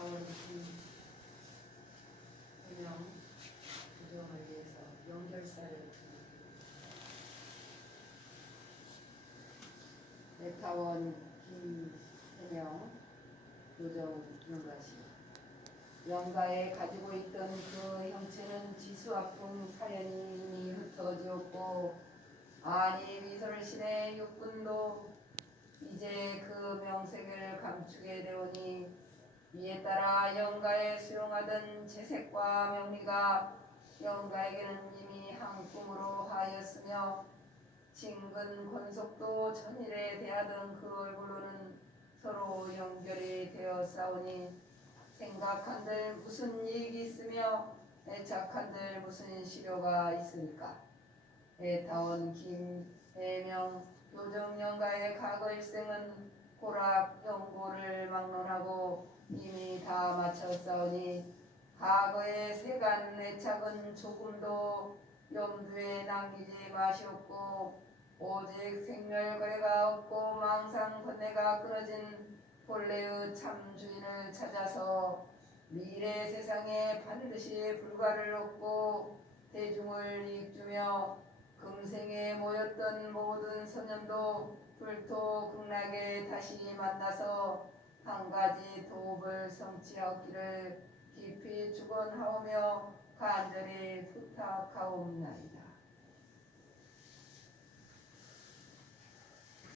다원이 해명 부정을 위해서 연결사를 메타원 김해명 부정 영가시 영가에 가지고 있던 그 형체는 지수아픈 사연이 흩어졌고 아니 미설신의 육군도 이제 그 명색을 감추게 되오니 이에 따라 영가에 수용하던 재색과 명리가 영가에게는 이미 한 꿈으로 하였으며 진근 권속도 전일에 대하던 그 얼굴로는 서로 연결이 되어 싸우니 생각한들 무슨 이익이 있으며 애착한들 무슨 시료가 있으니까? 애타원 김해명 요정영가의 과거 일생은 고락 연고를 막론하고 마쳤사오니 과거의 세간 애착은 조금도 염두에 남기지 마시옵고 오직 생멸거래가 없고 망상 번뇌가 끊어진 본래의 참 주인을 찾아서 미래 세상에 반드시 불과를 얻고 대중을 이익주며 금생에 모였던 모든 소년도 불토 극락에 다시 만나서 한 가지 도업을 성취하기를 깊이 축원하오며 간절히 부탁하옵나이다.